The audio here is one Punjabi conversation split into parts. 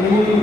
ਨਹੀਂ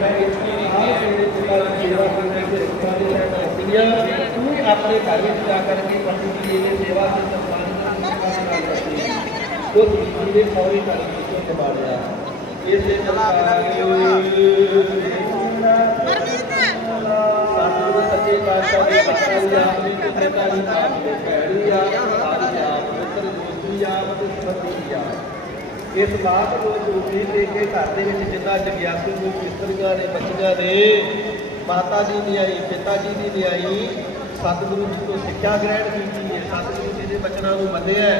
ਮੈਂ ਇੱਥੇ ਨਹੀਂ ਤੇਰੇ ਪਿਤਾ ਦੀ ਸੇਵਾ ਕਰਨੇ ਤੇ ਰੱਖਾਂ ਦੇ ਰਹਿਣ ਰੱਖੀਆਂ ਤੂੰ ਵੀ ਆਪਣੇ ਘਰ ਵਿੱਚ ਜਾ ਕਰਕੇ ਪਤੀ ਦੀ ਇਹਨੇ ਸੇਵਾ ਤੇ ਸਨਮਾਨ ਕਰਨੀ ਉਹ ਤੁਸੀਂ ਦੇ ਸੌਰੀ ਘਰ ਵਿੱਚ ਸੰਭਾਲਿਆ ਇਸੇ ਪ੍ਰਕਾਰ ਇਸ ਬਾਤ ਨੂੰ ਜੂਠੀ ਦੇ ਕੇ ਘਰ ਦੇ ਵਿੱਚ ਜਿੰਨਾ ਜਗਿਆਸੂ ਨੂੰ ਇਸਤਰੀਆਂ ਨੇ ਬੱਚੀਆਂ ਨੇ ਮਾਤਾ ਜੀ ਦੀ ਆਈ ਪਿਤਾ ਜੀ ਦੀ ਵੀ ਆਈ ਸਤਿਗੁਰੂ ਜੀ ਤੋਂ ਸਿੱਖਿਆ ਗ੍ਰਹਿਣ ਕੀਤੀ ਹੈ। ਸਤਿਗੁਰੂ ਜੀ ਦੇ ਬਚਨਾਂ ਨੂੰ ਮੰਨਿਆ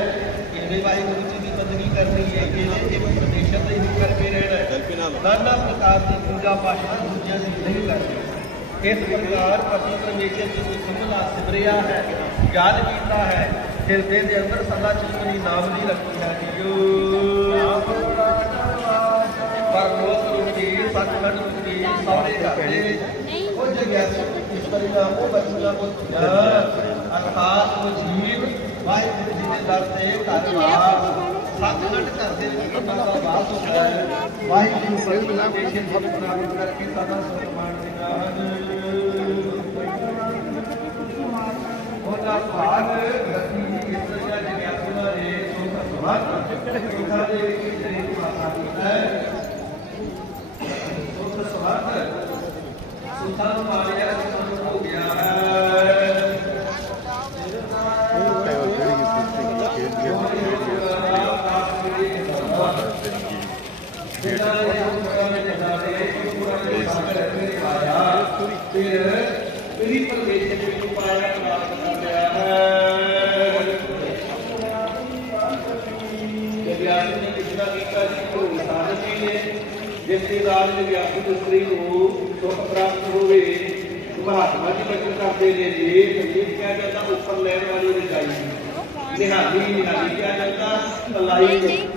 ਇਹਦੇ ਵਾਹਿਗੁਰੂ ਜੀ ਦੀ ਬੰਦਗੀ ਕਰਨੀ ਹੈ ਇਹਦੇ ਇਹ ਪ੍ਰਦੇਸ਼ਾਂ ਤੇ ਹੀ। ਕਰਕੇ ਰਹਿਣਾ ਨਾਨਾ ਪ੍ਰਕਾਰ ਦੀ ਪੂਜਾ ਪਾਸ਼ਾ ਦੂਜਿਆਂ ਦੀ ਨਹੀਂ ਕਰਨੀ। ਇਸ ਪ੍ਰਕਾਰ ਪਤੀ ਪਰਮੇਸ਼ਰ ਜੀ ਨੂੰ ਸਿਮਲਾ ਸਿਮਰਿਆ ਹੈ ਯਾਦ ਕੀਤਾ ਹੈ ਹਿਰਦੇ ਦੇ ਅੰਦਰ ਸਦਾ ਚਿਤਨੀ ਨਾਮ ਦੀ ਰੱਖੀ ਹੈ ਜੀਓ। ਸੌਰੇ ਘਰ ਦੇ ਵਿੱਚ ਉਹ ਜਗਿਆ ਈਸ਼ਵਰੀ ਦਾ ਉਹ ਬਚਨਾ ਉਹ ਧੀਆਂ ਅਰਥਾਤ ਉਹ ਜੀਵ ਵਾਹਿਗੁਰੂ ਜੀ ਦੇ ਦਰ ਤੇ ਧੰਨਵਾਦ ਸਤਿਗੁਰ ਘਰ ਦੇ ਵਿੱਚ ਉਹਨਾਂ ਦਾ ਵਾਸ ਹੁੰਦਾ ਹੈ ਵਾਹਿਗੁਰੂ ਜੀ ਦੇ ਦੇਸ਼ ਸਭ ਪ੍ਰਾਪਤ ਕਰਕੇ ਸਦਾ ਸਤਿਮਾਨ ਦੇ ਨਾਲ ਉਹਦਾ ਭਾਗ ਗਤੀ ਇਸਤਰੀਆਂ ਜਗਿਆਸੂਆਂ ਦੇ ਸੁਖ ਸਵਾਦ ਸੁਖਾ ਦੇ ਵਿੱਚ ਤੇਰੀ ਨੇ ਜਿਸ ਦੇ ਨਾਲ ਵਿਆਸ ਦੀ ਸ੍ਰੀ ਨੂੰ ਸੁਖ ਪ੍ਰਾਪਤ ਹੋਵੇ ਮਹਾਤਮਾ ਜੀ ਬਚਨ ਕਰਦੇ ਨੇ ਜੀ ਸੰਗੀਤ ਕਿਹਾ ਜਾਂਦਾ ਉੱਪਰ ਲੈਣ ਵਾਲੀ ਰਜਾਈ ਨਿਹਾਲੀ ਨਿਹਾਲੀ ਕਿਹਾ ਜਾਂਦਾ ਤਲਾਈ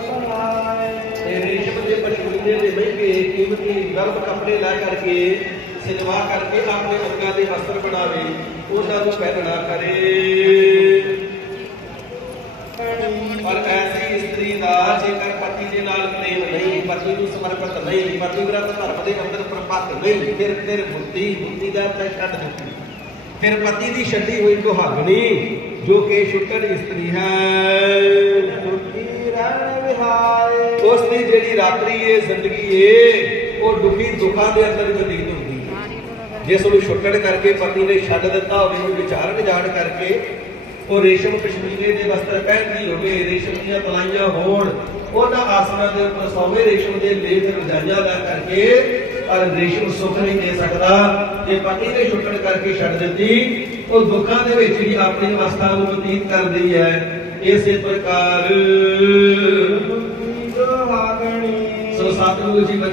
ਮਹਿੰਗੇ ਕੀਮਤੀ ਗਰਭ ਕੱਪੜੇ ਲੈ ਕਰਕੇ ਸਿਲਵਾ ਕਰਕੇ ਆਪਣੇ ਅੰਗਾਂ ਦੇ ਵਸਤਰ ਬਣਾਵੇ, ਉਹਨਾਂ ਨੂੰ ਪਹਿਨਣਾ ਕਰੇ। ਪਰ ਐਸੀ ਇਸਤਰੀ ਦਾ ਜੇਕਰ ਪਤੀ ਦੇ ਨਾਲ ਪ੍ਰੇਮ ਨਹੀਂ, ਪਤੀ ਨੂੰ ਸਮਰਪਿਤ ਨਹੀਂ, ਪਤੀ ਵਿਰਤ ਧਰਮ ਦੇ ਅੰਦਰ ਪ੍ਰਪੱਕ ਨਹੀਂ, ਫਿਰ ਫਿਰ ਬੁੱਧੀ ਬੁੱਧੀ ਦਾ ਤਾਂ ਛੱਡ ਦਿੱਤੀ। ਫਿਰ ਪਤੀ ਦੀ ਛੱਡੀ ਹੋਈ ਸੁਹਾਗਣੀ ਜੋ ਕਿ ਛੁੱਟਣ ਉਸ ਦੀ ਜਿਹੜੀ ਰਾਤਰੀ ਏ, ਜ਼ਿੰਦਗੀ ਏ ਉਹ ਦੁਖੀ ਦੁੱਖਾਂ ਦੇ ਅੰਦਰ ਬਤੀਤ ਹੁੰਦੀ ਹੈ। ਜਿਸ ਨੂੰ ਛੁੱਟਣ ਕਰਕੇ ਪਤੀ ਨੇ ਛੱਡ ਦਿੱਤਾ ਹੋਵੇ ਉਹ ਵਿਚਾਰ ਵਿਜਾੜ ਕਰਕੇ ਉਹ ਰੇਸ਼ਮ ਪਸ਼ਮੀਨੇ ਦੇ ਵਸਤਰ ਪਹਿਨਦੀ ਹੋਵੇ, ਰੇਸ਼ਮ ਦੀਆਂ ਤਲਾਈਆਂ ਹੋਣ, ਉਹਨਾਂ ਆਸਨਾਂ ਦੇ ਉੱਪਰ ਸੌਵੇਂ ਰੇਸ਼ਮ ਦੇ ਲੇਖ ਰਜਾਈਆਂ ਦਾ ਕਰਕੇ ਪਰ ਰੇਸ਼ਮ ਸੁੱਖ ਨਹੀਂ ਦੇ ਸਕਦਾ। ਜੇ ਪਤੀ ਨੇ ਛੁੱਟਣ ਕਰਕੇ ਛੱਡ ਦਿੱਤੀ, ਉਹ ਦੁੱਖਾਂ ਦੇ ਵਿੱਚ ਹੀ ਆਪਣੀ ਅਵਸਥਾ ਨੂੰ ਬਤੀਤ ਕਰਦੀ ਹੈ। ਇਸੇ ਪ੍ਰਕਾਰ ਸੋ ਸਤਿਗੁਰੂ ਜੀ ਬਚਨ